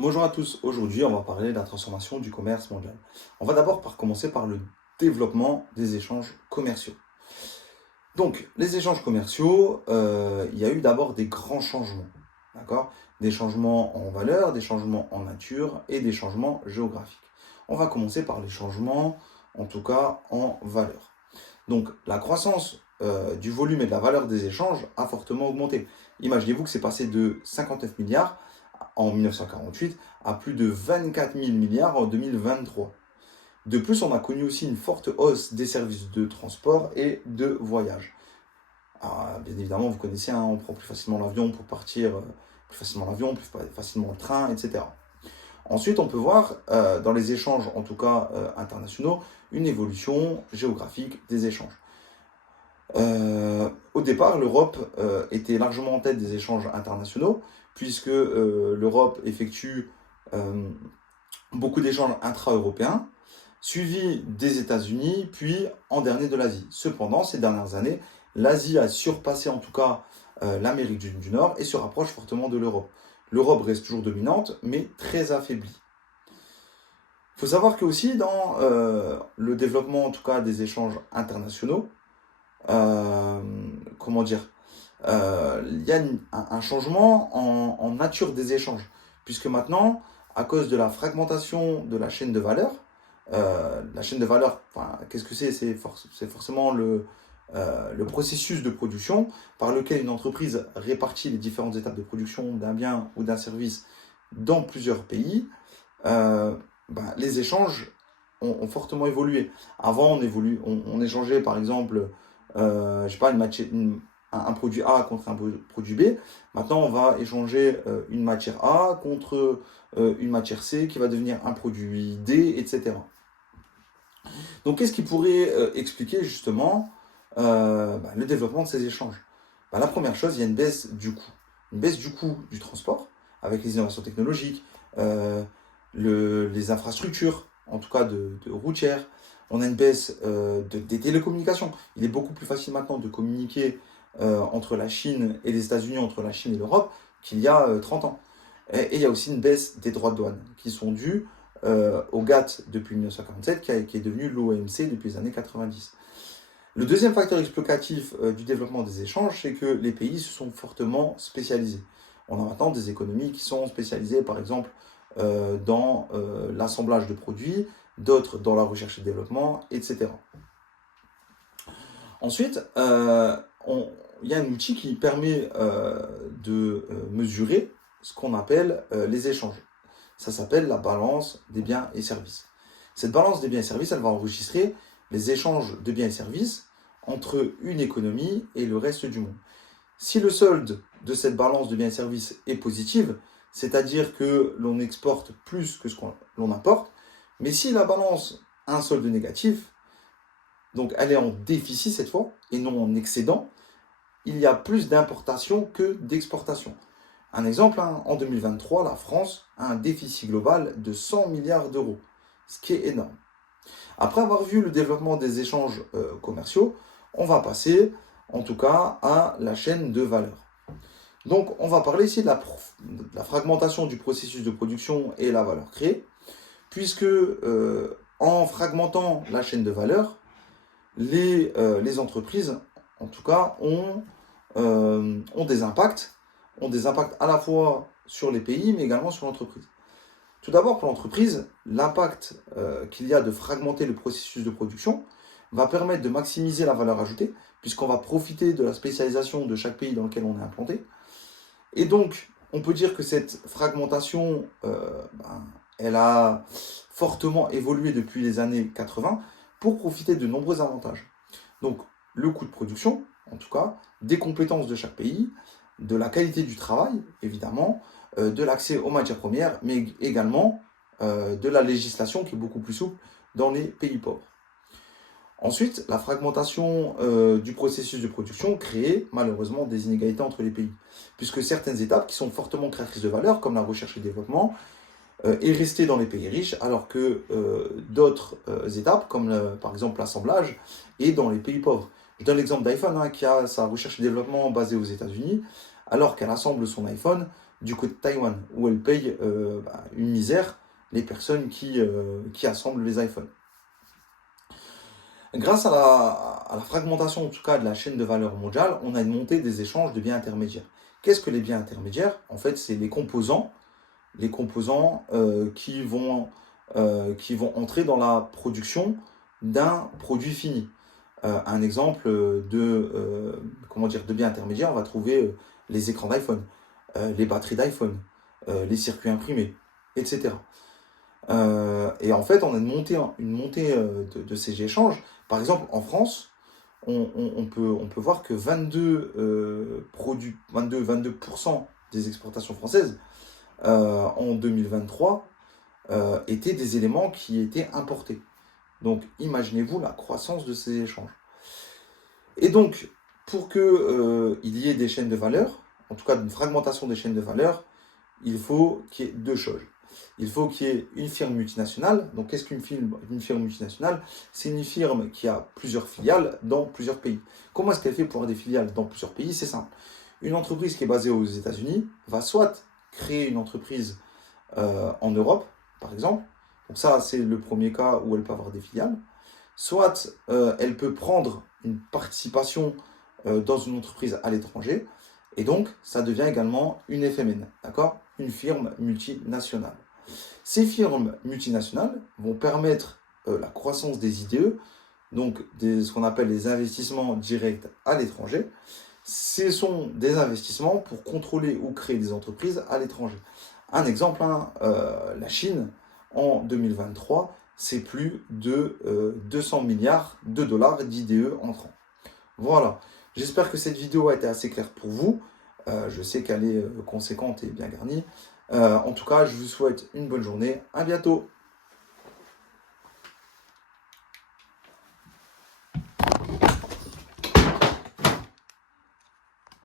Bonjour à tous, aujourd'hui on va parler de la transformation du commerce mondial. On va d'abord commencer par le développement des échanges commerciaux. Donc les échanges commerciaux, il y a eu d'abord des grands changements, d'accord? Des changements en valeur, des changements en nature et des changements géographiques. On va commencer par les changements, en tout cas en valeur. Donc la croissance du volume et de la valeur des échanges a fortement augmenté. Imaginez-vous que c'est passé de 59 milliards en 1948 à plus de 24 000 milliards en 2023. De plus, on a connu aussi une forte hausse des services de transport et de voyage. Alors, bien évidemment, vous connaissez, hein, on prend plus facilement l'avion pour partir, plus facilement l'avion, plus facilement le train, etc. Ensuite, on peut voir dans les échanges, en tout cas internationaux, une évolution géographique des échanges. Au départ, l'Europe était largement en tête des échanges internationaux, puisque l'Europe effectue euh, beaucoup d'échanges intra-européens, suivi des États-Unis, puis en dernier de l'Asie. Cependant, ces dernières années, l'Asie a surpassé en tout cas l'Amérique du Nord et se rapproche fortement de l'Europe. L'Europe reste toujours dominante, mais très affaiblie. Il faut savoir que aussi dans le développement en tout cas des échanges internationaux, euh, comment dire, il y a un changement en nature des échanges. Puisque maintenant, à cause de la fragmentation de la chaîne de valeur, enfin, qu'est-ce que c'est? C'est forcément le processus de production par lequel une entreprise répartit les différentes étapes de production d'un bien ou d'un service dans plusieurs pays. euh, les échanges ont fortement évolué. Avant, on échangeait par exemple, je sais pas, un produit A contre un produit B. Maintenant, on va échanger une matière A contre une matière C qui va devenir un produit D, etc. Donc, qu'est-ce qui pourrait expliquer justement le développement de ces échanges? La première chose, il y a une baisse du coût. Une baisse du coût du transport avec les innovations technologiques, euh, les infrastructures, en tout cas de routières. On a une baisse des télécommunications. Il est beaucoup plus facile maintenant de communiquer entre la Chine et les États-Unis, entre la Chine et l'Europe, qu'il y a 30 ans. Et il y a aussi une baisse des droits de douane qui sont dus au GATT depuis 1947, qui est devenu l'OMC depuis les années 90. Le deuxième facteur explicatif du développement des échanges, c'est que les pays se sont fortement spécialisés. On a maintenant des économies qui sont spécialisées, par exemple, dans l'assemblage de produits, d'autres dans la recherche et développement, etc. Ensuite, il y a un outil qui permet de mesurer ce qu'on appelle les échanges. Ça s'appelle la balance des biens et services. Cette balance des biens et services, elle va enregistrer les échanges de biens et services entre une économie et le reste du monde. Si le solde de cette balance de biens et services est positive, c'est-à-dire que l'on exporte plus que ce qu'on l'on importe, mais si la balance a un solde négatif, donc elle est en déficit cette fois, et non en excédent, il y a plus d'importation que d'exportation. Un exemple, hein, en 2023, la France a un déficit global de 100 milliards d'euros, ce qui est énorme. Après avoir vu le développement des échanges commerciaux, on va passer en tout cas à la chaîne de valeur. Donc on va parler ici de la fragmentation du processus de production et la valeur créée, puisque en fragmentant la chaîne de valeur, les entreprises, en tout cas, ont des impacts à la fois sur les pays, mais également sur l'entreprise. Tout d'abord, pour l'entreprise, l'impact qu'il y a de fragmenter le processus de production va permettre de maximiser la valeur ajoutée, puisqu'on va profiter de la spécialisation de chaque pays dans lequel on est implanté. Et donc, on peut dire que cette fragmentation, elle a fortement évolué depuis les années 80 pour profiter de nombreux avantages. Donc, le coût de production, en tout cas, des compétences de chaque pays, de la qualité du travail, évidemment, de l'accès aux matières premières, mais également de la législation qui est beaucoup plus souple dans les pays pauvres. Ensuite, la fragmentation du processus de production crée malheureusement des inégalités entre les pays, puisque certaines étapes qui sont fortement créatrices de valeur, comme la recherche et le développement, est restée dans les pays riches, alors que d'autres étapes, comme par exemple l'assemblage, est dans les pays pauvres. Je donne l'exemple d'iPhone, hein, qui a sa recherche et développement basée aux États-Unis, alors qu'elle assemble son iPhone du côté de Taïwan, où elle paye une misère les personnes qui assemblent les iPhones. Grâce à la fragmentation, en tout cas, de la chaîne de valeur mondiale, on a une montée des échanges de biens intermédiaires. Qu'est-ce que les biens intermédiaires? En fait, c'est les composants qui vont entrer dans la production d'un produit fini. Un exemple de biens intermédiaires, on va trouver les écrans d'iPhone, les batteries d'iPhone, les circuits imprimés, etc. Et en fait, on a une montée de ces échanges. Par exemple, en France, on peut voir que 22% des exportations françaises en 2023 étaient des éléments qui étaient importés. Donc, imaginez-vous la croissance de ces échanges. Et donc, pour qu'il y ait des chaînes de valeur, en tout cas une fragmentation des chaînes de valeur, il faut qu'il y ait deux choses. Il faut qu'il y ait une firme multinationale. Donc, qu'est-ce qu'une firme multinationale? C'est une firme qui a plusieurs filiales dans plusieurs pays. Comment est-ce qu'elle fait pour avoir des filiales dans plusieurs pays? C'est simple. Une entreprise qui est basée aux États-Unis va soit créer une entreprise en Europe, par exemple. Donc ça, c'est le premier cas où elle peut avoir des filiales. Soit elle peut prendre une participation dans une entreprise à l'étranger. Et donc, ça devient également une FMN, d'accord? Une firme multinationale. Ces firmes multinationales vont permettre la croissance des IDE, donc ce qu'on appelle les investissements directs à l'étranger. Ce sont des investissements pour contrôler ou créer des entreprises à l'étranger. Un exemple, la Chine, en 2023, c'est plus de 200 milliards de dollars d'IDE entrants. Voilà, j'espère que cette vidéo a été assez claire pour vous. Je sais qu'elle est conséquente et bien garnie. En tout cas, je vous souhaite une bonne journée. À bientôt.